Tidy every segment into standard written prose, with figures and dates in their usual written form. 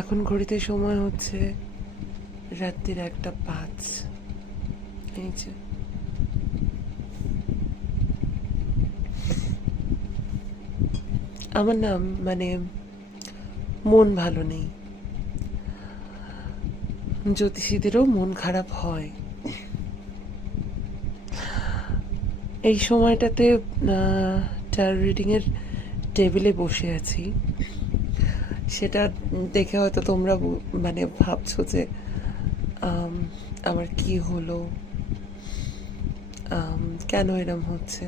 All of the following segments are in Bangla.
এখন ঘড়িতে সময় হচ্ছে রাত্রির 1:05। এই যে আমার না মানে মন ভালো নেই। জ্যোতিষীদেরও মন খারাপ হয় এই সময়টাতে। ট্যারো রিডিংয়ের টেবিলে বসে আছি, সেটা দেখে হয়তো তোমরা মানে ভাবছো যে আমার কি হলো, কেন এরম হচ্ছে,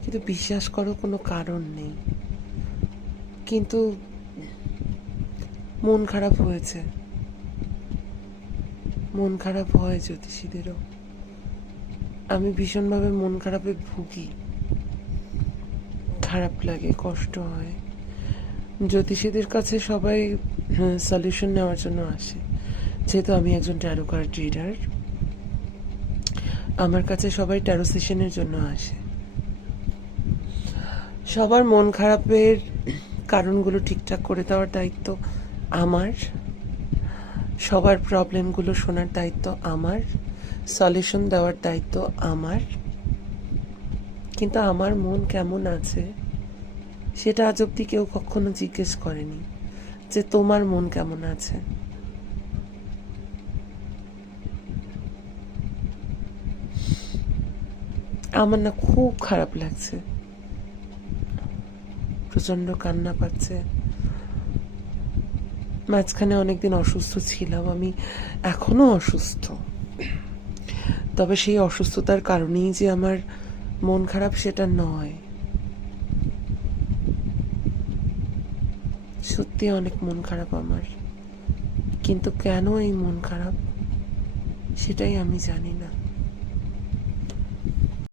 কিন্তু বিশ্বাস করো কোনো কারণ নেই। কিন্তু মন খারাপ হয়েছে, মন খারাপ হয় জ্যোতিষীদেরও। আমি ভীষণভাবে মন খারাপে ভুগি, খারাপ লাগে, কষ্ট হয়। জ্যোতিষীদের কাছে সবাই সলিউশন নেওয়ার জন্য আসে, যেহেতু আমি একজন ট্যারো কার্ড রিডার। আমার কাছে সবাই ট্যারো সেশনের জন্য আসে। সবার মন খারাপের কারণগুলো ঠিকঠাক করে দেওয়ার দায়িত্ব আমার, সবার প্রবলেমগুলো শোনার দায়িত্ব আমার, সলিউশন দেওয়ার দায়িত্ব আমার। কিন্তু আমার মন কেমন আছে সেটা আজ অব্দি কেউ কখনো জিজ্ঞেস করেনি, যে তোমার মন কেমন আছে। আমার না খুব খারাপ লাগছে, প্রচণ্ড কান্না পাচ্ছে। মাঝখানে অনেকদিন অসুস্থ ছিলাম, আমি এখনো অসুস্থ। তবে সেই অসুস্থতার কারণেই যে আমার মন খারাপ সেটা নয়, সত্যি অনেক মন খারাপ আমার। কিন্তু কেন এই মন খারাপ সেটাই আমি জানি না।